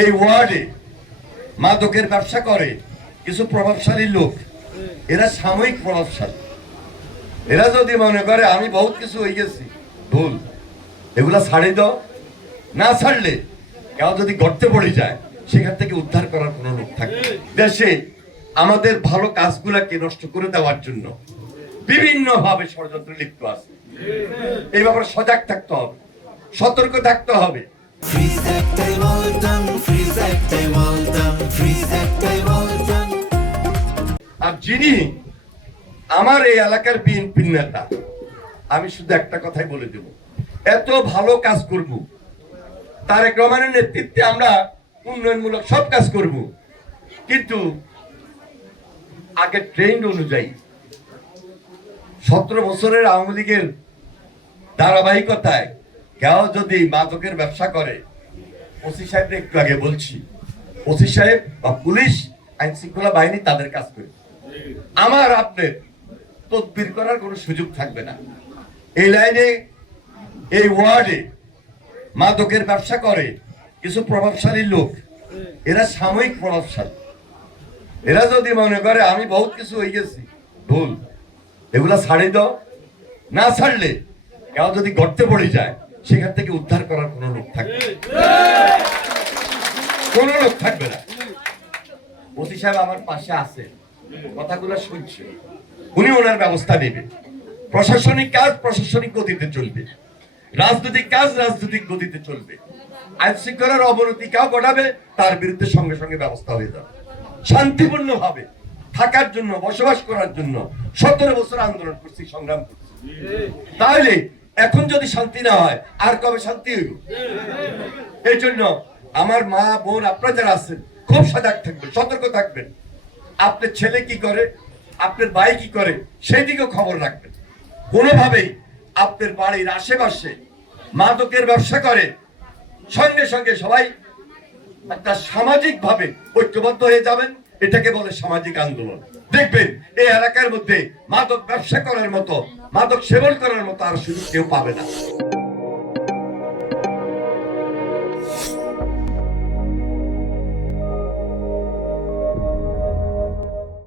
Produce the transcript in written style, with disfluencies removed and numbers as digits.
এই ওয়ার্ডে মাদকের ব্যবসা করে কিছু প্রভাবশালী লোক, এরা সাময়িক প্রভাবশালী। এরা যদি মনে করে আমি বহুত কিছু হয়ে গেছি, ভুল। এগুলা ছাড়ে দাও, না ছাড়লে কেউ যদি গর্তে পড়ে যায় সেখান থেকে উদ্ধার করার কোনো লোক থাকে। দেশে আমাদের ভালো কাজগুলাকে নষ্ট করে দেওয়ার জন্য বিভিন্ন ভাবে ষড়যন্ত্র লিপ্ত আছে। এই ব্যাপারে সজাগ থাকতে হবে, সতর্ক থাকতে হবে। আর যিনি আমার এই এলাকার বিএনপির নেতা, আমি শুধু একটা কথাই বলে দেব, এত ভালো কাজ করব, তারেক রহমানের নেতৃত্বে আমরা উন্নয়নমূলক সব কাজ করব, কিন্তু আগে ট্রেন্ড অনুযায়ী 17 বছরের আওয়ামী লীগের ধারাবাহিকতায় কেউ যদি মাদকের ব্যবসা করে, ওসি সাহেব একটু আগে বলছি, ওসি সাহেব বা পুলিশ আইন শৃঙ্খলা বাহিনী তাদের কাজ করে, আমার আপনার তদবির করার কোনো সুযোগ থাকবে না। এই লাইনে এই ওয়ার্ডে মাদকের ব্যবসা করে কিছু প্রভাবশালী লোক, এরা সাময়িক প্রভাবশালী। এরা যদি মনে করে আমি বহুত কিছু হয়ে গেছি, ভুল। এগুলা ছাড়ে দাও, না ছাড়লে কেউ যদি গর্তে পড়ে যায় সেখান থেকে উদ্ধার করার কোনো লোক থাকবে, কোনো লোক থাকবে না। ওসি সাহেব আমার পাশে আছে, কথাগুলো শুনছে, উনি ওনার ব্যবস্থা নেবেন। প্রশাসনিক কাজ প্রশাসনিক গতিতে চলবে, রাজনৈতিক কাজ রাজনৈতিক গতিতে চলবে। আইন শৃঙ্খলার অবনতি কেউ ঘটাবে, তার বিরুদ্ধে সঙ্গে সঙ্গে ব্যবস্থা হয়ে যাবে। শান্তিপূর্ণ ভাবে থাকার জন্য, বসবাস করার জন্য 17 বছর আন্দোলন করছি, সংগ্রাম করছি। তাহলে এখন যদি শান্তি না হয় আর কবে শান্তি হইব? এই জন্য আমার মা বোন আপনারা যারা আছেন খুব সজাগ থাকবেন, সতর্ক থাকবেন। আপনার ছেলে কি করে, আপনার ভাই কি করে, সেই দিকেও খবর রাখবেন। কোনোভাবেই আপনার বাড়ির আশেপাশে মাদকের ব্যবসা করে, সঙ্গে সঙ্গে সবাই একটা সামাজিক ভাবে ঐক্যবদ্ধ হয়ে যাবেন। এটাকে বলে সামাজিক আন্দোলন। দেখবেন এই এলাকার মধ্যে মাদক ব্যবসা করার মতো, মাদক সেবন করার মতো আর সুযোগ কেউ পাবে না।